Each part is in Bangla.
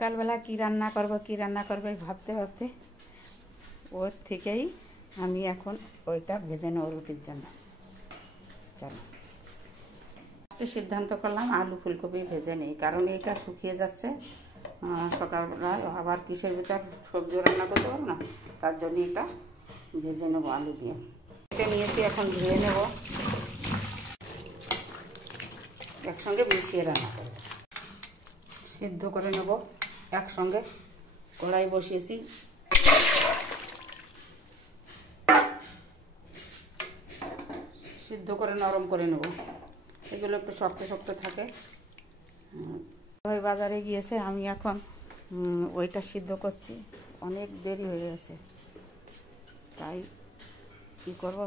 সকালবেলা কী রান্না করবো ভাবতে ভাবতে ওর থেকেই আমি এখন ওইটা ভেজে নেব রুটির জন্য। চলো সিদ্ধান্ত করলাম আলু ফুলকপি ভেজে নিই, কারণ এইটা শুকিয়ে যাচ্ছে। সকালবেলা আবার কিসের ভিতর সবজি রান্না করতে পারবো না, তার জন্য এটা ভেজে নেবো আলু দিয়ে। এটা নিয়েছি, এখন ধুয়ে নেব, একসঙ্গে মিশিয়ে রান্না করব। সিদ্ধ করে নেব একসঙ্গে। কড়াই বসিয়েছি, সিদ্ধ করে নরম করে নেব। এগুলো একটু শক্ত শক্ত থাকে। ওই বাজারে গিয়েছে, আমি এখন ওইটা সিদ্ধ করছি। অনেক দেরি হয়ে গেছে, তাই কী করব,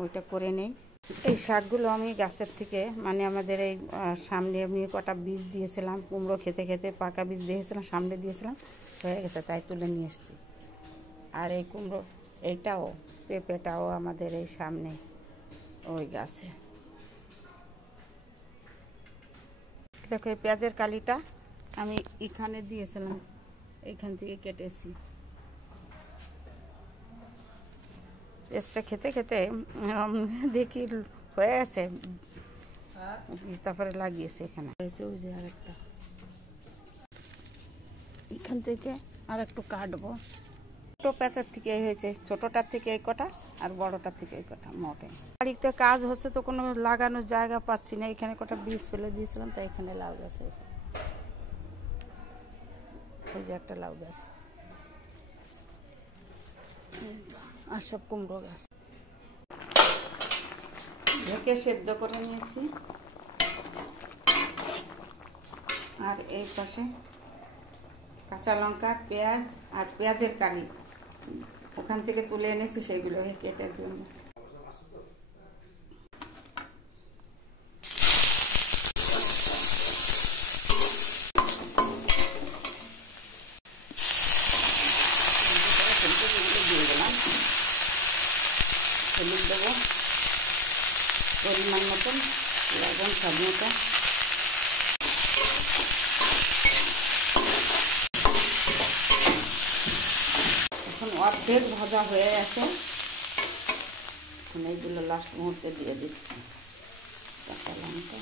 ওইটা করে নেই। এই শাকগুলো আমি গাছের থেকে, মানে আমাদের এই সামনে আমি কটা বীজ দিয়েছিলাম, কুমড়ো খেতে খেতে পাকা বীজ দিয়েছিলাম, সামনে দিয়েছিলাম, হয়ে গেছে, তাই তুলে নিয়ে এসেছি। আর এই কুমড়ো এইটাও, পেঁপেটাও আমাদের এই সামনে ওই গাছে। দেখো এই পেঁয়াজের কালিটা আমি এখানে দিয়েছিলাম, এইখান থেকে কেটেছি। পেঁয়াজটা খেতে খেতে দেখি হয়ে গেছে, তারপরে লাগিয়েছি এখানে। হয়েছে ওই যে আরেকটা, এখান থেকে আর একটু কাটবো। ছোটো পেঁচার থেকে হয়েছে, ছোটোটার থেকে এই কটা আর বড়টার থেকে এই কটা। মোটে বাড়িতে কাজ হচ্ছে তো কোনো লাগানোর জায়গা পাচ্ছি না, এখানে কটা বীজ ফেলে দিয়েছিলাম, তাই এখানে লাউ গাছ হয়েছে। ওই যে একটা লাউ গাছ, আর সব কুমড়ো গাছ। ঢেকে সেদ্ধ করে নিয়েছি। আর এই পাশে কাঁচা লঙ্কা, পেঁয়াজ আর পেঁয়াজের কালি ওখান থেকে তুলে এনেছি, সেইগুলো কেটে দিয়ে নিয়েছি। দিয়ে দিলাম, হলুদ দেবো পরিমাণ মতন, লবণ স্বাদ মতো। এখন অর্ধেক ভাজা হয়ে গেছে, এখন এইগুলো লাস্ট মুহূর্তে দিয়ে দিচ্ছি। কাঁচা লঙ্কা,